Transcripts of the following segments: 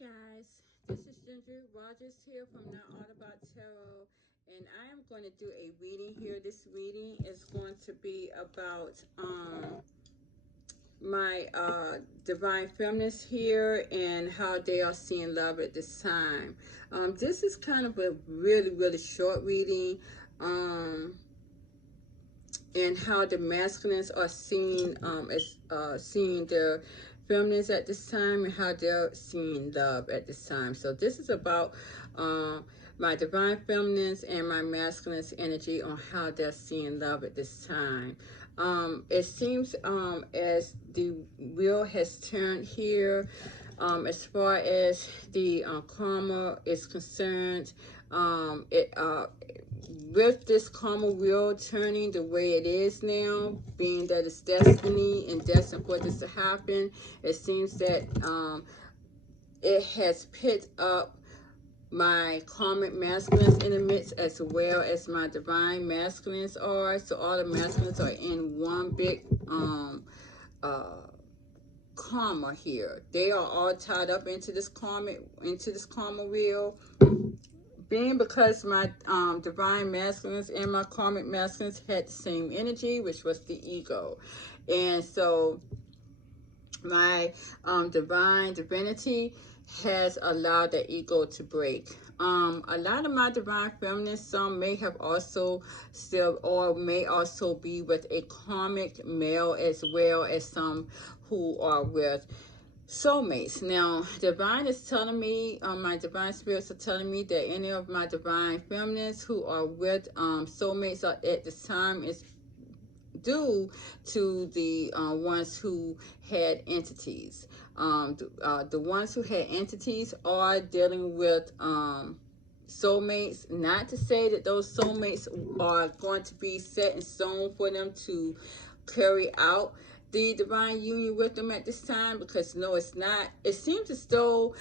Guys, this is Ginger Rogers here from Not All About Tarot, and I am going to do a reading here. This reading is going to be about my divine feminists here and how they are seeing love at this time. This is kind of a really short reading, and how the masculines are seeing as seeing their feminines at this time and how they're seeing love at this time. So this is about my divine feminines and my masculine's energy on how they're seeing love at this time. It seems as the wheel has turned here, as far as the karma is concerned, it with this karma wheel turning the way it is now, being that it's destiny and destined for this to happen, it seems that it has picked up my karmic masculines in the midst as well as my divine masculines are. So all the masculines are in one big uh karma here. They are all tied up into this karma wheel, being because my divine masculines and my karmic masculines had the same energy, which was the ego. And so my divine divinity has allowed the ego to break. A lot of my divine feminists, some may have also still or may also be with a karmic male, as well as some who are with soulmates. Now, divine is telling me, my divine spirits are telling me that any of my divine feminists who are with soulmates at this time is due to the ones who had entities. The ones who had entities are dealing with soulmates. Not to say that those soulmates are going to be set in stone for them to carry out the divine union with them at this time, because no, it's not. It seems as though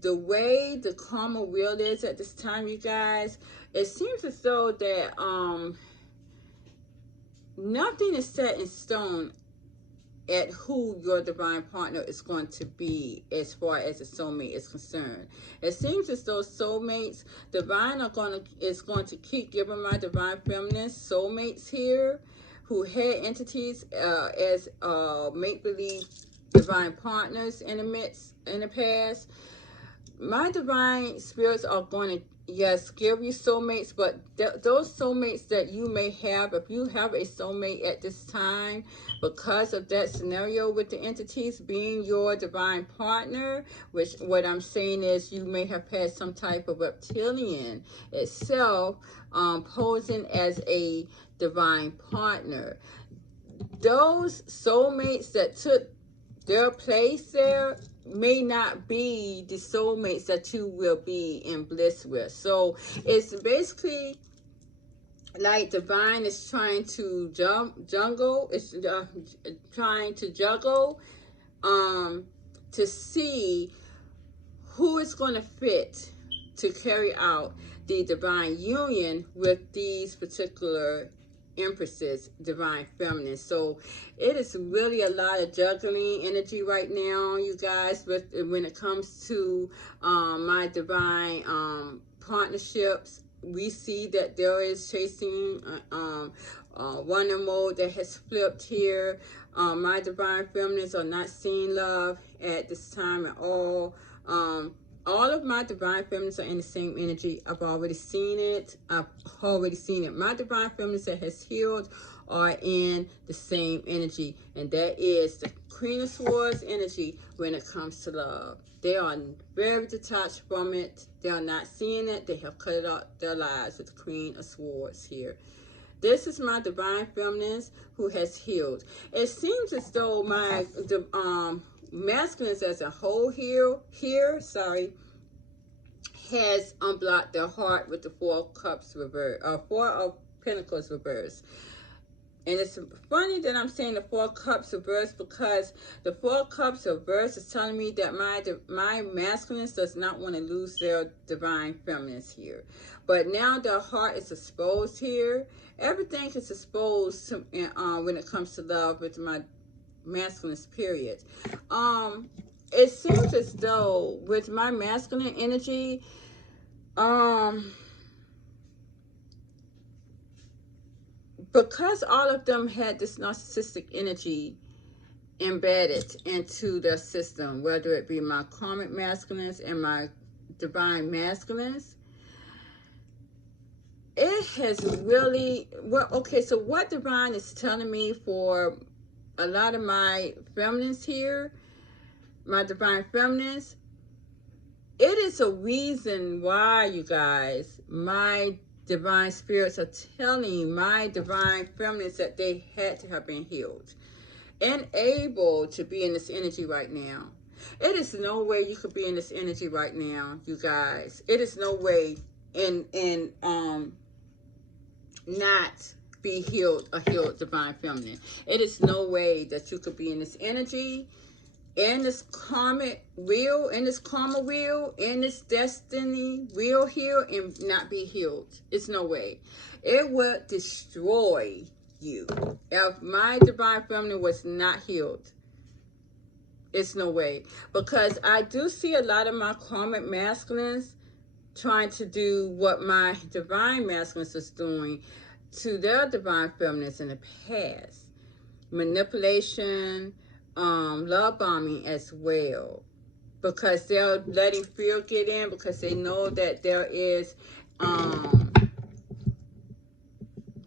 the way the karma wheel is at this time, you guys, it seems as though that nothing is set in stone at who your divine partner is going to be as far as a soulmate is concerned. It seems as though soulmates, divine is going to keep giving my divine feminine soulmates here who had entities as make-believe divine partners in the past. My divine spirits are going to, yes, give you soulmates, but those soulmates that you may have, if you have a soulmate at this time, because of that scenario with the entities being your divine partner, which what I'm saying is you may have had some type of reptilian itself posing as a divine partner. Those soulmates that took their place there may not be the soulmates that you will be in bliss with. So it's basically like divine is trying to jungle. It's trying to juggle to see who is going to fit to carry out the divine union with these particular empresses, divine feminine. So it is really a lot of juggling energy right now, you guys, with when it comes to my divine partnerships. We see that there is chasing wonder mode that has flipped here. My divine feminines are not seeing love at this time at all. All of my divine feminines are in the same energy. I've already seen it. My divine feminines that has healed are in the same energy, and that is the Queen of Swords energy when it comes to love. They are very detached from it. They are not seeing it. They have cut it out their lives with the Queen of Swords here. This is my divine feminines who has healed. It seems as though my masculines as a whole has unblocked their heart with the Four of Cups reverse, Four of Pentacles reverse. And it's funny that I'm saying the Four of Cups reverse, because the Four of Cups reverse is telling me that my masculine does not want to lose their divine feminines here. But now their heart is exposed here. Everything is exposed when it comes to love with my masculine period. it seems as though with my masculine energy, because all of them had this narcissistic energy embedded into their system, whether it be my karmic masculines and my divine masculines, it has really, well, okay, so what divine is telling me for a lot of my feminines here, my divine feminines, it is a reason why, you guys, my divine spirits are telling my divine feminines that they had to have been healed and able to be in this energy right now. It is no way you could be in this energy right now, you guys. It is no way in not be healed, a healed divine feminine. It is no way that you could be in this energy, in this karmic wheel, in this karma wheel, in this destiny wheel here, and not be healed. It's no way. It would destroy you if my divine feminine was not healed. It's no way, because I do see a lot of my karmic masculines trying to do what my divine masculines was doing to their divine feminines in the past. Manipulation, love bombing as well, because they're letting fear get in, because they know that there is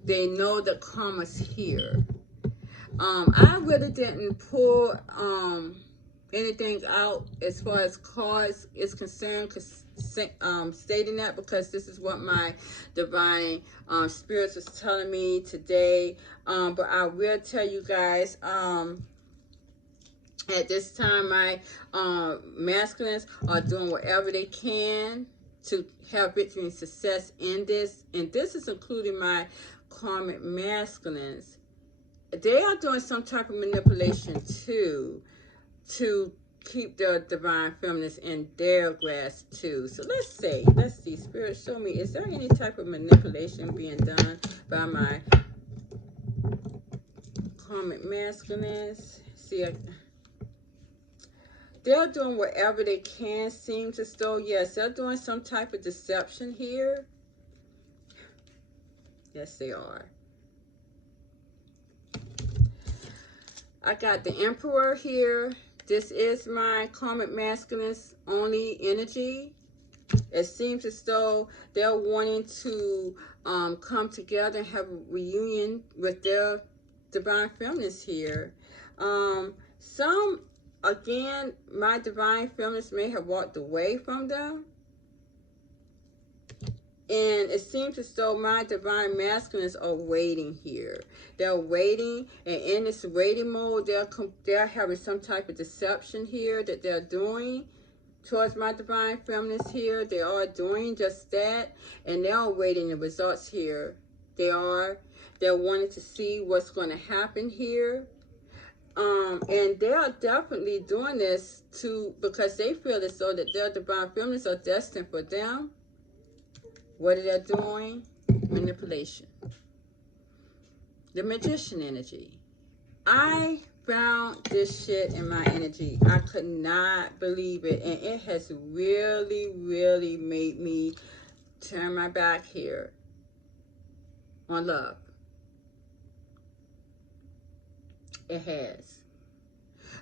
they know the karma's here. I really didn't pull anything out as far as cards is concerned, stating that, because this is what my divine spirits was telling me today. But I will tell you guys, at this time, my masculines are doing whatever they can to have victory and success in this, and this is including my karmic masculines. They are doing some type of manipulation too, to keep their divine feminines in their grasp too. So let's see, Spirit, show me, is there any type of manipulation being done by my karmic masculines? See, they're doing whatever they can, seems as though, yes, they're doing some type of deception here. Yes, they are. I got the Emperor here. This is my karmic masculine's only energy. It seems as though they're wanting to come together and have a reunion with their divine feminines here. Some, again, my divine feminines may have walked away from them. And it seems as though my divine masculines are waiting here. They're waiting, and in this waiting mode, they're having some type of deception here that they're doing towards my divine feminines here. They are doing just that, and they're awaiting the results here. They're wanting to see what's going to happen here. And they are definitely doing this because they feel as though that their divine feminines are destined for them. What are they doing? Manipulation. The Magician energy. I found this shit in my energy. I could not believe it. And it has really, really made me turn my back here on love. It has.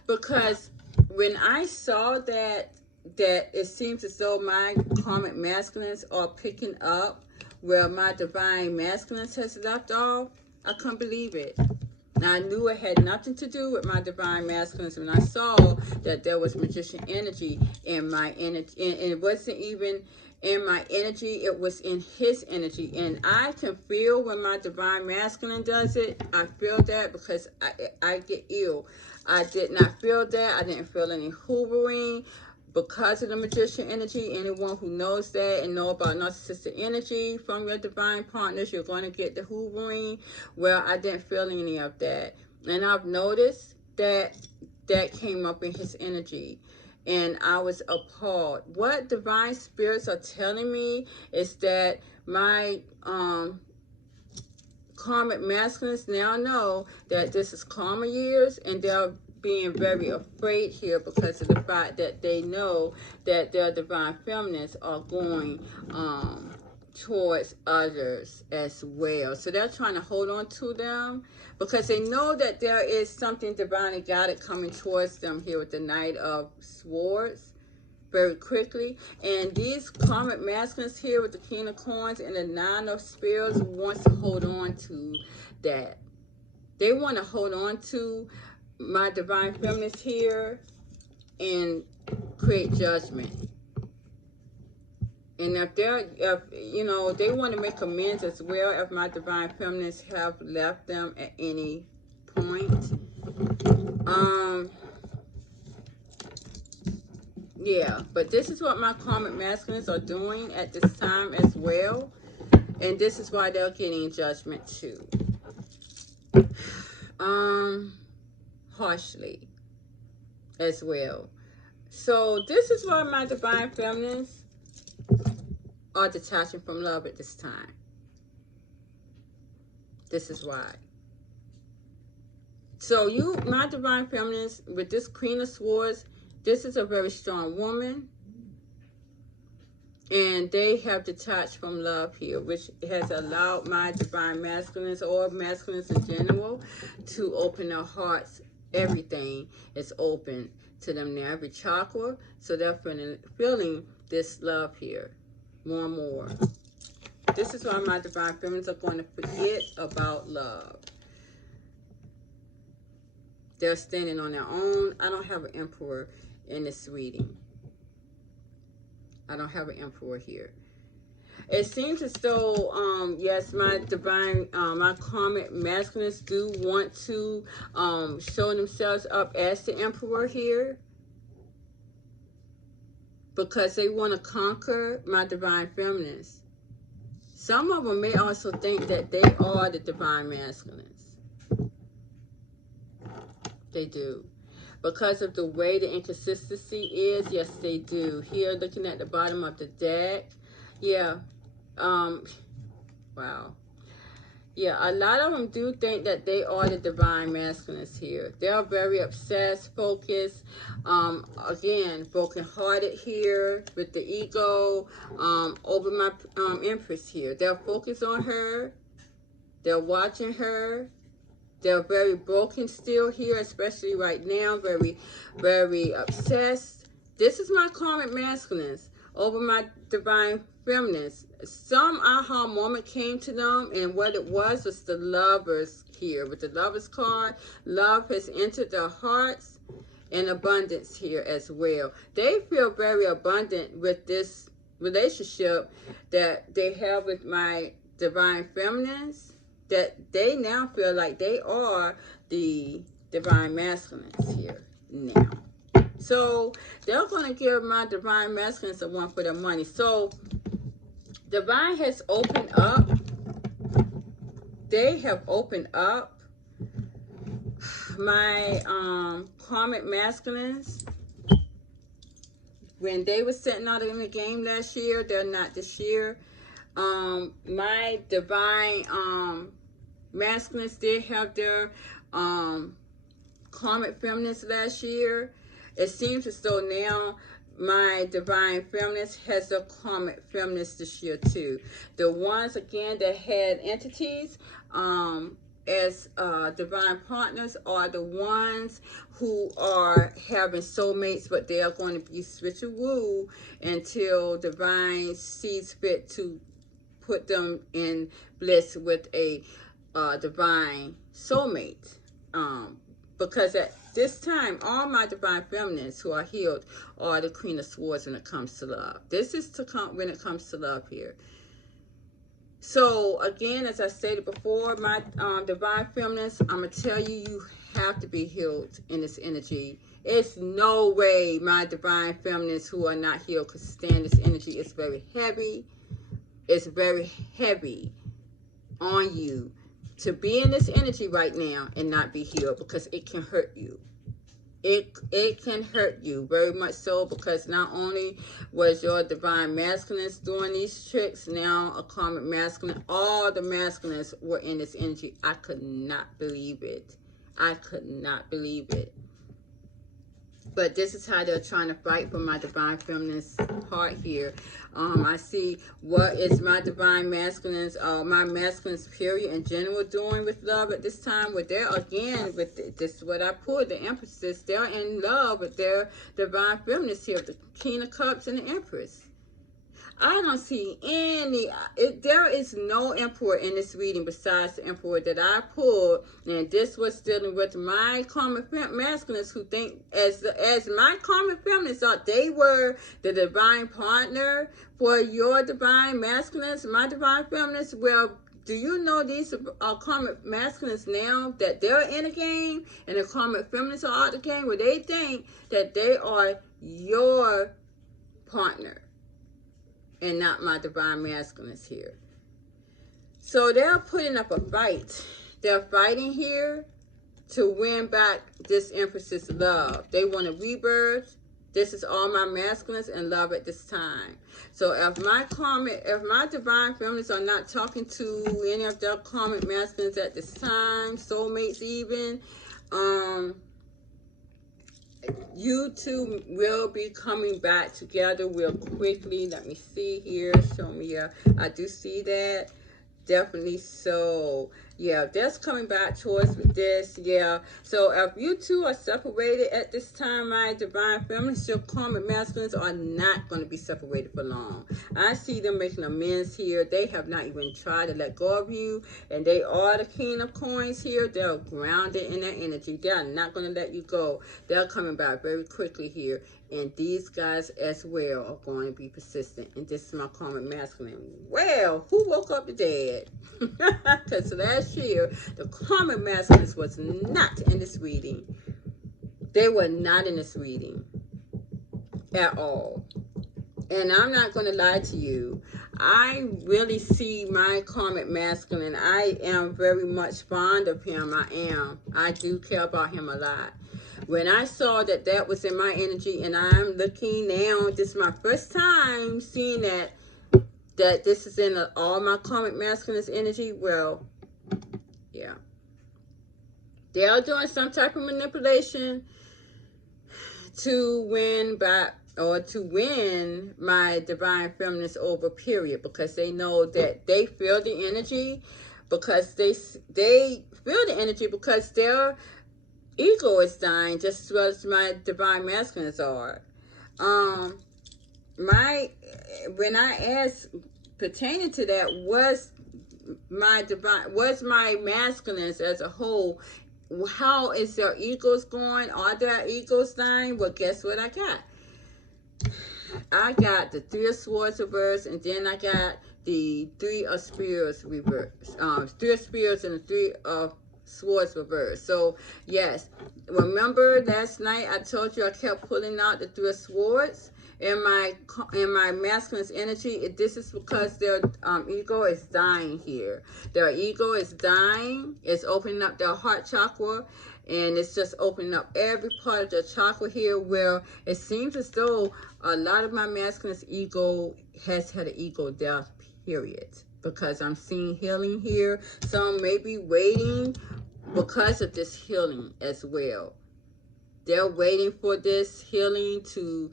Because when I saw that it seems as though my karmic masculines are picking up where my divine masculines has left off, I couldn't believe it. Now, I knew it had nothing to do with my divine masculines when I saw that there was magician energy in my energy, and it wasn't even in my energy, it was in his energy. And I can feel when my divine masculine does it. I feel that because I get ill. I did not feel that. I didn't feel any hoovering because of the magician energy. Anyone who knows that and know about narcissistic energy from your divine partners, you're going to get the hoovering. Well, I didn't feel any of that. And I've noticed that came up in his energy. And I was appalled. What divine spirits are telling me is that my karmic masculines now know that this is karma years, and they're being very afraid here because of the fact that they know that their divine feminines are going towards others as well. So they're trying to hold on to them because they know that there is something divinely guided coming towards them here with the Knight of Swords very quickly. And these karmic masculines here with the King of Coins and the Nine of Spears wants to hold on to that. They want to hold on to my divine feminines here and create judgment. And if you know, they want to make amends as well if my divine feminines have left them at any point. Yeah, but this is what my karmic masculines are doing at this time as well. And this is why they're getting judgment too. Harshly as well. So this is why my divine feminines are detaching from love at this time. This is why. So you, my divine feminines, with this Queen of Swords, this is a very strong woman. And they have detached from love here, which has allowed my divine masculines or masculines in general to open their hearts. Everything is open to them now, every chakra. So they're feeling this love here more and more. This is why my divine feminines are going to forget about love. They're standing on their own. I don't have an emperor in this reading. I don't have an emperor here. It seems as though, yes, my divine, my karmic masculines do want to show themselves up as the emperor here. Because they want to conquer my divine feminines. Some of them may also think that they are the divine masculines. They do. Because of the way the inconsistency is, yes, they do. Here, looking at the bottom of the deck, yeah, wow. Yeah, a lot of them do think that they are the divine masculines here. They're very obsessed, focused, again, broken-hearted here with the ego, over my Empress here. They're focused on her. They're watching her. They're very broken still here, especially right now. Very, very obsessed. This is my karmic masculines over my divine feminines. Some aha moment came to them, and what it was the Lovers here. With the Lovers card, love has entered their hearts and abundance here as well. They feel very abundant with this relationship that they have with my divine feminines, that they now feel like they are the divine masculines here now. So they're going to give my divine masculines a one for their money. So divine has opened up. They have opened up my karmic masculines. When they were sitting out in the game last year, they're not this year. My divine masculines did have their karmic feminines last year. It seems as though now my divine feminines has their karmic feminines this year too. The ones again that had entities as divine partners are the ones who are having soulmates, but they are going to be switcheroo until divine sees fit to put them in bliss with a divine soulmate. Because at this time, all my divine feminines who are healed are the Queen of Swords when it comes to love. This is to come when it comes to love here. So again, as I stated before, my divine feminines, I'm going to tell you, you have to be healed in this energy. It's no way my divine feminines who are not healed could stand this energy. It's very heavy. It's very heavy on you to be in this energy right now and not be healed, because it can hurt you. It can hurt you very much so, because not only was your divine masculines doing these tricks, now a karmic masculine, all the masculines were in this energy. I could not believe it. I could not believe it. But this is how they're trying to fight for my divine feminine's heart here. I see what is my divine masculine's, my masculine superior in general doing with love at this time. With their, again, with this is what I pulled, the Empresses. They're in love with their divine feminines here, the King of Cups and the Empress. I don't see any, there is no emperor in this reading besides the emperor that I pulled. And this was dealing with my karmic masculines who think, as my karmic feminists thought they were the divine partner for your divine masculines, my divine feminists. Well, do you know these are karmic masculines now that they're in a game and the karmic feminists are out of the game where they think that they are your partner and not my divine masculines here. So they're putting up a fight. They're fighting here to win back this Empress's love. They want a rebirth. This is all my masculines in love at this time. So if my divine feminines are not talking to any of their karmic masculines at this time, soulmates even, you two will be coming back together real quickly. Let me see here. Show me. I do see that. Definitely so. Yeah, that's coming back towards this. Yeah. So if you two are separated at this time, my divine feminines, your karmic masculines are not going to be separated for long. I see them making amends here. They have not even tried to let go of you. And they are the King of Coins here. They're grounded in their energy. They're not going to let you go. They're coming back very quickly here. And these guys as well are going to be persistent. And this is my karmic masculine. Well, who woke up the dead? Because last year, the karmic masculines was not in this reading. They were not in this reading at all. And I'm not going to lie to you. I really see my karmic masculine. I am very much fond of him. I am. I do care about him a lot. When I saw that that was in my energy, and I'm looking now, this is my first time seeing that this is in all my karmic masculine's energy. Well, yeah. They are doing some type of manipulation to win back, or to win my divine feminines over, period, because they know that they feel the energy, because they feel the energy because they're ego is dying just as well as my divine masculines are. When I asked pertaining to that, was my masculines as a whole, how is their egos going? Are their egos dying? Well, guess what I got? I got the Three of Swords reverse, and then I got the Three of Spears reverse. Three of Spears and the Three of Swords reverse. So yes, remember last night I told you I kept pulling out the Three of Swords in my masculine's energy. This is because their ego is dying here. Their ego is dying. It's opening up their heart chakra, and it's just opening up every part of their chakra here, where it seems as though a lot of my masculine's ego has had an ego death, period. Because I'm seeing healing here. Some may be waiting because of this healing as well. They're waiting for this healing to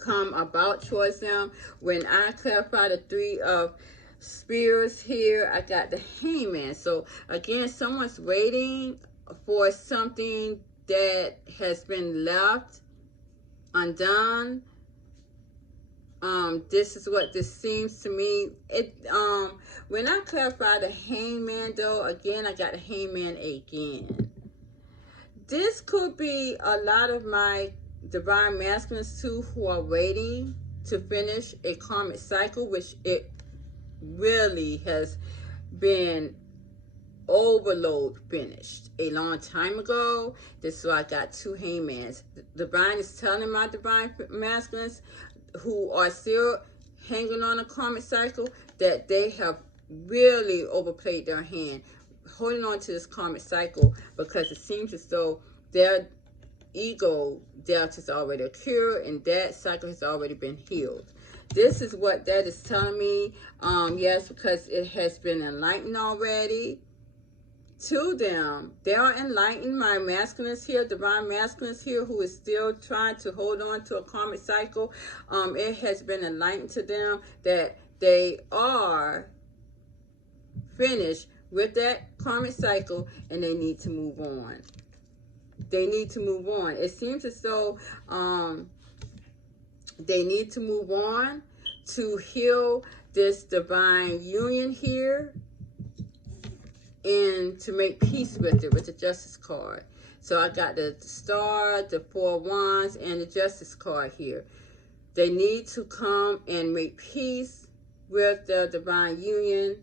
come about towards them. When I clarify the Three of Spears here, I got the Hangman. So again, someone's waiting for something that has been left undone. This is what this seems to me. When I clarify the Hangman, though, again, I got the Hangman again. This could be a lot of my divine masculines too, who are waiting to finish a karmic cycle, which it really has been overload finished a long time ago. This is why I got two Hangmans. The divine is telling my divine masculines who are still hanging on a karmic cycle that they have really overplayed their hand, holding on to this karmic cycle, because it seems as though their ego death has already occurred and that cycle has already been healed. This is what that is telling me. Yes, because it has been enlightened already. to them. They are enlightened. My masculines here, divine masculines here, who is still trying to hold on to a karmic cycle. It has been enlightened to them that they are finished with that karmic cycle and they need to move on. They need to move on. It seems as though they need to move on to heal this divine union here and to make peace with it, with the Justice card. So I got the Star, the Four of Wands, and the Justice card here. They need to come and make peace with the divine union.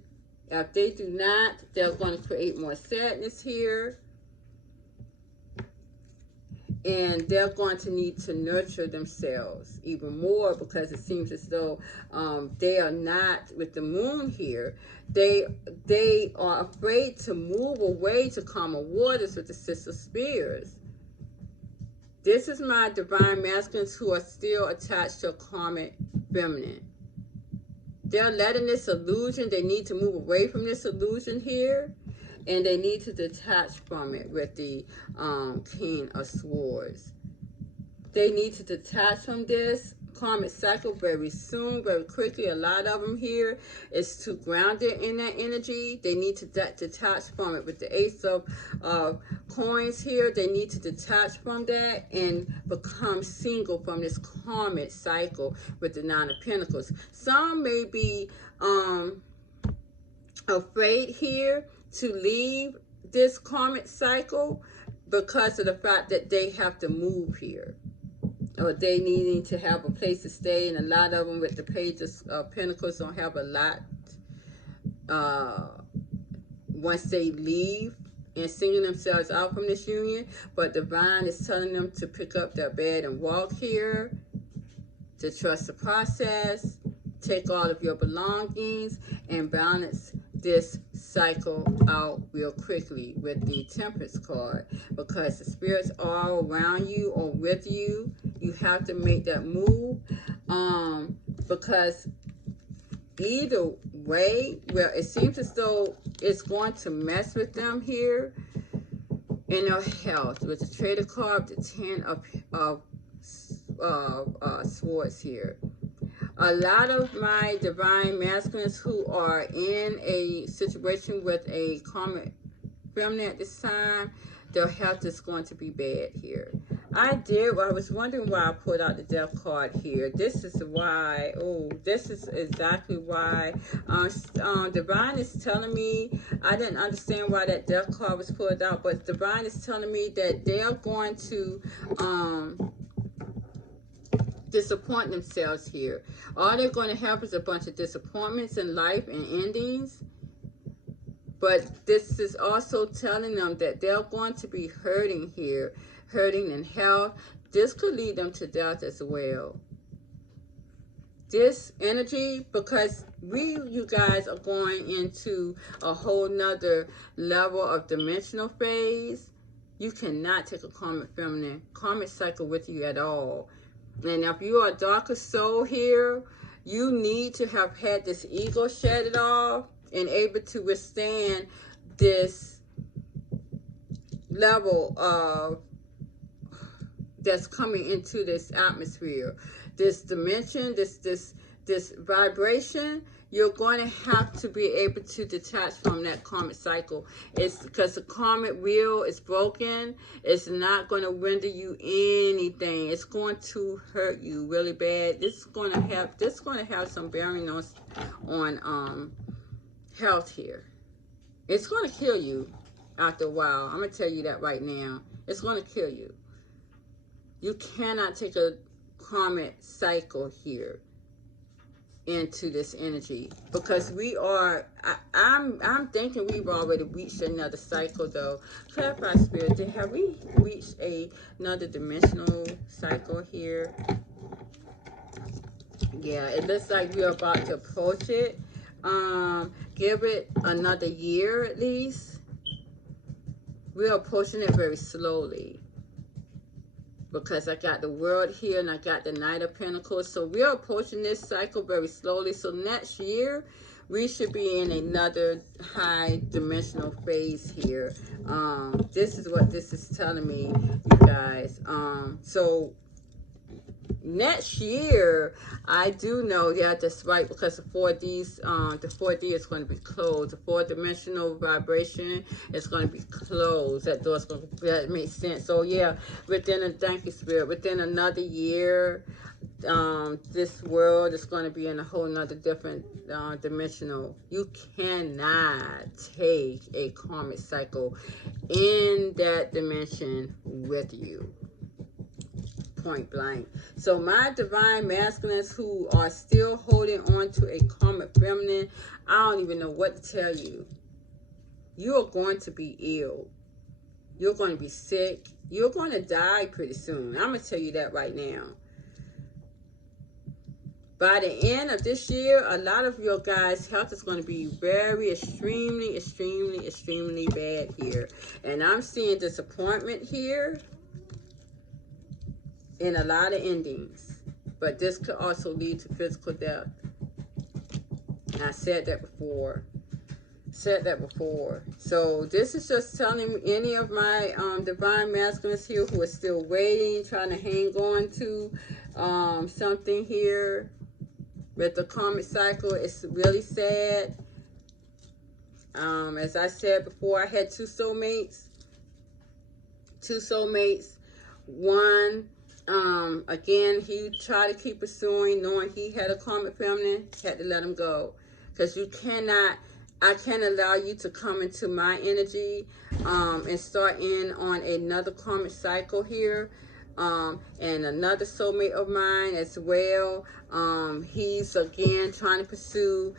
If they do not, they're going to create more sadness here. And they're going to need to nurture themselves even more, because it seems as though they are not, with the moon here, they are afraid to move away to calmer waters with the Six of Spears. This is my divine masculines who are still attached to a karmic feminine. They're letting this illusion, they need to move away from this illusion here. And they need to detach from it with the King of Swords. They need to detach from this karmic cycle very soon, very quickly. A lot of them here is too grounded in that energy. They need to detach from it with the Ace of Coins here. They need to detach from that and become single from this karmic cycle with the Nine of Pentacles. Some may be afraid here to leave this karmic cycle because of the fact that they have to move here, or they needing to have a place to stay. And a lot of them with the Page of Pentacles don't have a lot once they leave and singing themselves out from this union. But Divine is telling them to pick up their bed and walk here, to trust the process, take all of your belongings, and balance this cycle out real quickly with the Temperance card, because the spirits are around you or with you. You have to make that move, because either way, well, it seems as though it's going to mess with them here in their health with the Trader card, the Ten of Swords here. A lot of my divine masculines who are in a situation with a karmic feminine at this time, their health is going to be bad here. I was wondering why I pulled out the Death card here. This is why, this is exactly why. Divine is telling me, I didn't understand why that Death card was pulled out, but Divine is telling me that they are going to disappoint themselves here. All they're going to have is a bunch of disappointments in life and endings. But this is also telling them that they're going to be hurting here, hurting in health. This could lead them to death as well. This energy, because you guys are going into a whole nother level of dimensional phase. You cannot take a karmic cycle with you at all. And if you are a darker soul here, you need to have had this ego shattered off and able to withstand this level of that's coming into this atmosphere, this dimension, this vibration. You're going to have to be able to detach from that karmic cycle. It's because the karmic wheel is broken. It's not going to render you anything. It's going to hurt you really bad. This is going to have some bearing on health here. It's going to kill you after a while. I'm going to tell you that right now. It's going to kill you. You cannot take a karmic cycle here into this energy, because we are, I'm thinking we've already reached another cycle though. Clarify, Spirit, have we reached another dimensional cycle here? Yeah, it looks like we're about to approach it. Give it another year at least. We're approaching it very slowly, because I got the World here and I got the Knight of Pentacles. So we're approaching this cycle very slowly. So next year, we should be in another high dimensional phase here. This is what this is telling me, you guys. So next year, I do know, yeah, that's right, because the 4Ds, the 4D is going to be closed. The 4-dimensional vibration is going to be closed. That door's going to, that makes sense. So yeah, thank you, Spirit, within another year, this world is going to be in a whole nother different dimensional. You cannot take a karmic cycle in that dimension with you. Point blank. So my divine masculines who are still holding on to a karmic feminine, I don't even know what to tell you. You are going to be ill. You're going to be sick. You're going to die pretty soon. I'm going to tell you that right now. By the end of this year, a lot of your guys' health is going to be very extremely bad here. And I'm seeing disappointment here in a lot of endings. But this could also lead to physical death. I said that before. So this is just telling any of my divine masculines here who are still waiting, trying to hang on to something here. With the karmic cycle, it's really sad. As I said before, I had two soulmates. One, again, he tried to keep pursuing, knowing he had a karmic feminine, had to let him go. Because you cannot, I can't allow you to come into my energy and start in on another karmic cycle here. And another soulmate of mine as well. He's again trying to pursue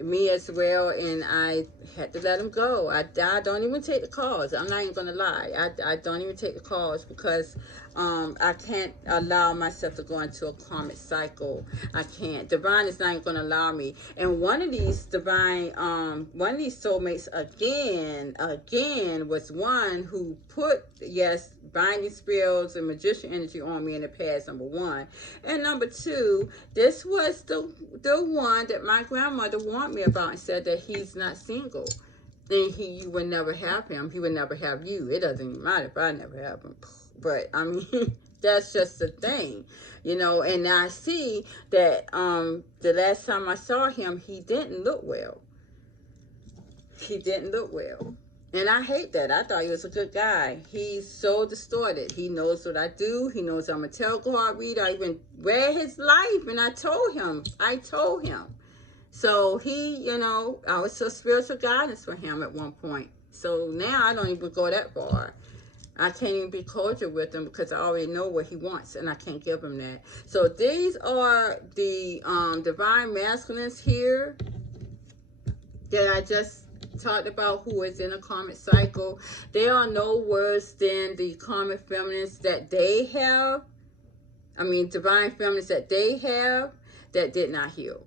me as well, and I had to let him go. I don't even take the calls. I'm not even gonna lie. I don't even take the calls because I can't allow myself to go into a karmic cycle. I can't. Divine is not even gonna allow me. And one of these divine, one of these soulmates again was one who put, yes, binding spells and magician energy on me in the past, number one. And number two, this was the one that my grandmother warned me about and said that he's not single. And you would never have him. He would never have you. It doesn't even matter if I never have him. But, I mean, that's just the thing. You know, and I see that the last time I saw him, he didn't look well. And I hate that. I thought he was a good guy. He's so distorted. He knows what I do. He knows I'm a tarot card reader. I even read his life, and I told him. So he, you know, I was a spiritual guidance for him at one point. So now I don't even go that far. I can't even be cordial with him because I already know what he wants, and I can't give him that. So these are the divine masculines here that I just talked about, who is in a karmic cycle. They are no worse than the karmic feminines that they have. I mean, divine feminines that they have that did not heal.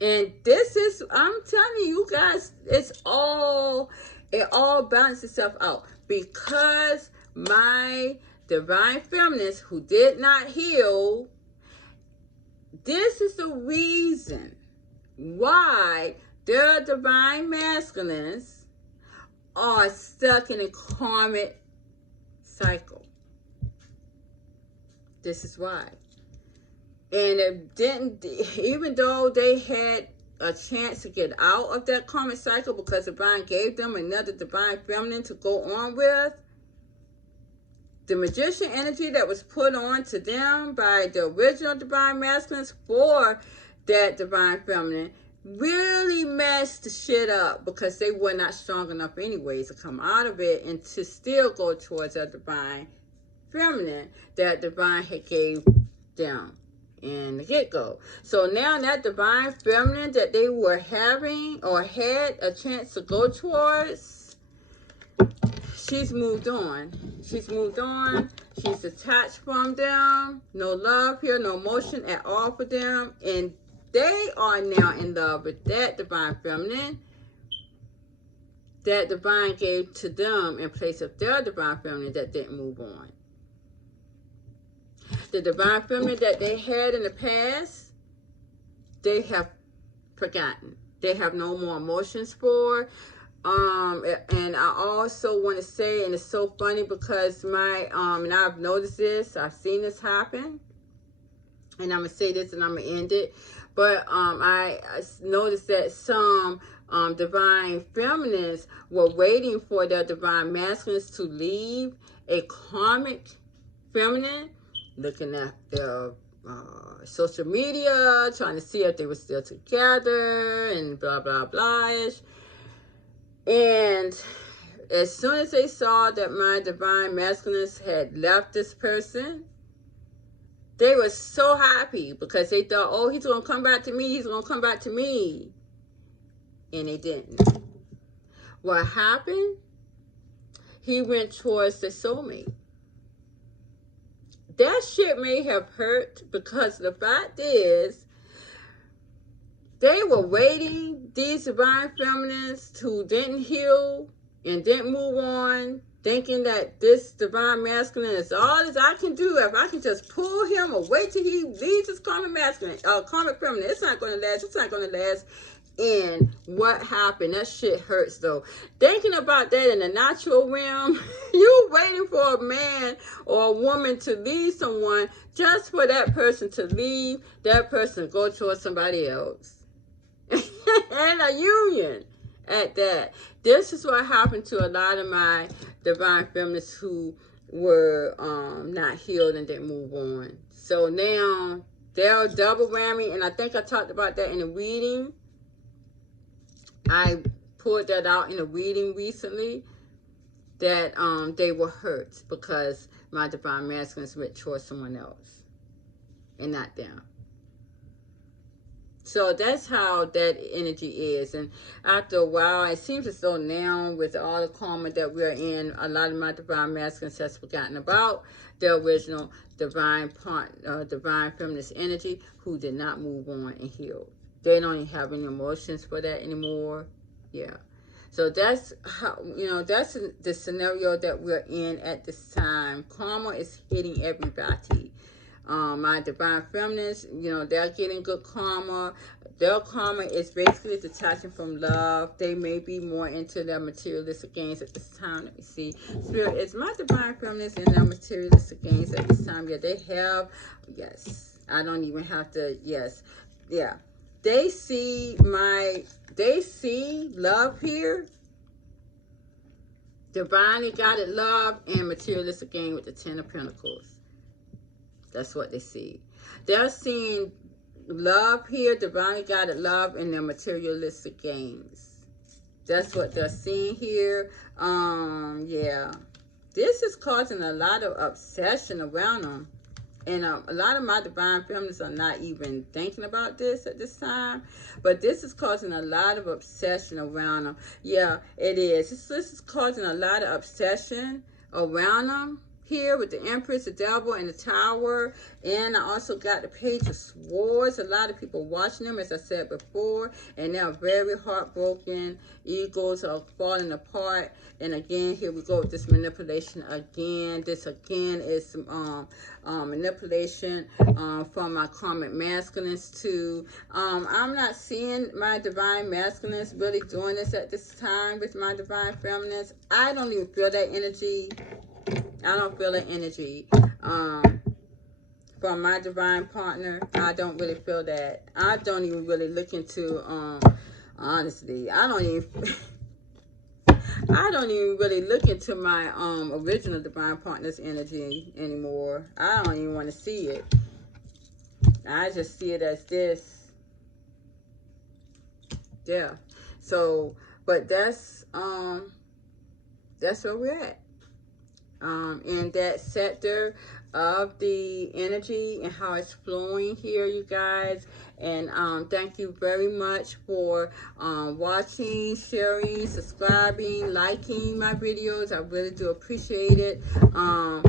And this is, I'm telling you guys, it all balances itself out. Because my divine feminines who did not heal, this is the reason why their divine masculines are stuck in a karmic cycle. This is why. And it didn't, even though they had a chance to get out of that karmic cycle because divine gave them another divine feminine to go on with, the magician energy that was put on to them by the original divine masculines for that divine feminine really messed the shit up because they were not strong enough anyways to come out of it and to still go towards a divine feminine that divine had gave them in the get-go. So now that divine feminine that they were having or had a chance to go towards, she's moved on. She's detached from them. No love here, no emotion at all for them. And they are now in love with that divine feminine that divine gave to them in place of their divine feminine that didn't move on. The divine feminine that they had in the past, they have forgotten. they have no more emotions for. And I also want to say, and it's so funny because and I've noticed this, I've seen this happen, and I'm gonna say this and I'm gonna end it. But I noticed that some divine feminines were waiting for their divine masculines to leave a karmic feminine, looking at their social media, trying to see if they were still together, and blah blah blah. And as soon as they saw that my divine masculines had left this person, they were so happy because they thought, oh, he's going to come back to me. He's going to come back to me. And they didn't. What happened? He went towards the soulmate. That shit may have hurt because the fact is, they were waiting, these divine feminines who didn't heal and didn't move on, thinking that this divine masculine is all as I can do. If I can just pull him away till he leaves his karmic masculine, karmic feminine, it's not going to last. It's not going to last. And what happened? That shit hurts though. Thinking about that in the natural realm, you waiting for a man or a woman to leave someone just for that person to leave, that person go towards somebody else. And a union at that. This is what happened to a lot of my divine feminists who were not healed and didn't move on. So now they're double whammy, and I think I talked about that in a reading. I pulled that out in a reading recently, that they were hurt because my divine masculines went towards someone else and not them. So that's how that energy is. And after a while, it seems as though now with all the karma that we're in, a lot of my divine masculines has forgotten about the original divine feminist energy who did not move on and heal. They don't even have any emotions for that anymore. Yeah. So that's how, that's the scenario that we're in at this time. Karma is hitting everybody. My divine feminists, they're getting good karma. Their karma is basically detaching from love. They may be more into their materialistic gains at this time. Let me see. Spirit, is my divine feminists in their materialistic gains at this time? Yeah, they have. Yes. I don't even have to. Yes. Yeah. They see love here. Divinely guided love and materialistic gain with the 10 of Pentacles. That's what they see. They're seeing love here, divinely guided love, and their materialistic gains. That's what they're seeing here. Yeah. This is causing a lot of obsession around them. And a lot of my divine feminists are not even thinking about this at this time. But this is causing a lot of obsession around them. Yeah, it is. This is causing a lot of obsession around them. Here with the Empress, the Devil, and the Tower. And I also got the Page of Swords. A lot of people watching them, as I said before, and they're very heartbroken. Egos are falling apart. And again, here we go with this manipulation again. This again is manipulation from my karmic masculines too. I'm not seeing my divine masculines really doing this at this time with my divine feminines. I don't even feel that energy. I don't feel the energy from my divine partner. I don't really feel that. I don't even really look into, honestly, I don't even really look into my original divine partner's energy anymore. I don't even want to see it. I just see it as this. Yeah. So, but that's where we're at. In that sector of the energy and how it's flowing here, you guys. And thank you very much for watching, sharing, subscribing, liking my videos. I really do appreciate it. I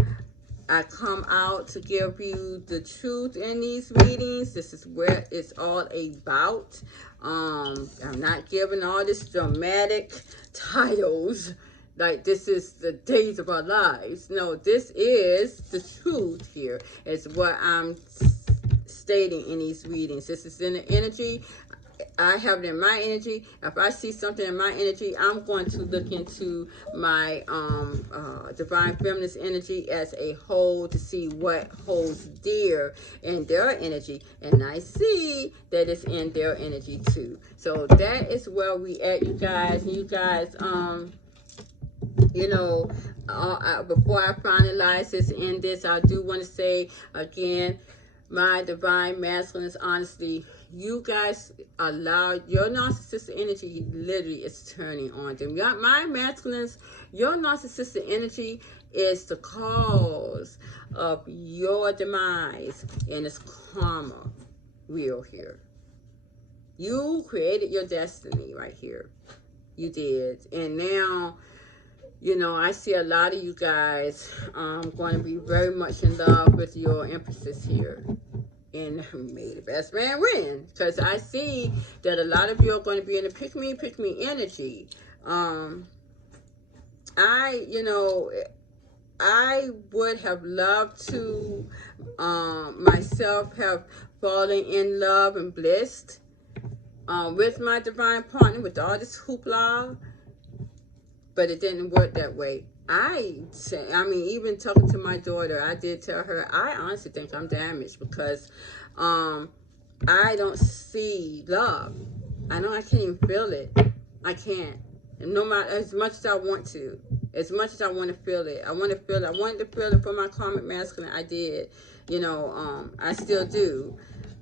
come out to give you the truth in these readings. This is where it's all about. I'm not giving all this dramatic titles like this is the days of our lives. No, this is the truth here. It's what I'm stating in these readings. This is in the energy. I have it in my energy. If I see something in my energy, I'm going to look into my divine feminist energy as a whole to see what holds dear in their energy, and I see that it's in their energy too. So that is where we at, you guys. And you guys, you know, before I finalize this in this, I do want to say again, my divine masculines, honestly, you guys allow your narcissistic energy literally is turning on them. My masculines, your narcissistic energy is the cause of your demise, and it's karma real here. You created your destiny right here. You did. And now, you know, I see a lot of you guys going to be very much in love with your emphasis here. And may the best man win. Because I see that a lot of you are going to be in the pick me energy. I would have loved to myself have fallen in love and blissed with my divine partner, with all this hoopla. But it didn't work that way. I mean, even talking to my daughter, I did tell her, I honestly think I'm damaged because I don't see love. I know I can't even feel it. I can't. No matter, as much as I want to. As much as I want to feel it. I want to feel it. I wanted to feel it for my karmic masculine. I did. You know, I still do.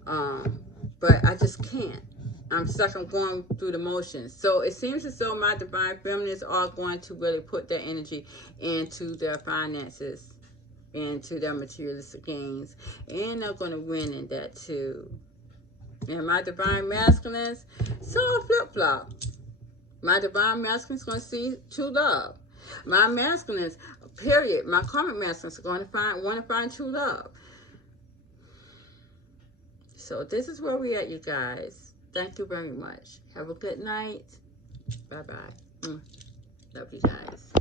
But I just can't. I'm stuck. I'm going through the motions. So it seems as though my divine feminines are going to really put their energy into their finances, into their materialistic gains, and they're going to win in that too. And my divine masculines, so flip-flop. My divine masculines going to see true love. My masculines, period, my karmic masculines are going to want to find true love. So this is where we at, you guys. Thank you very much. Have a good night. Bye-bye. Love you guys.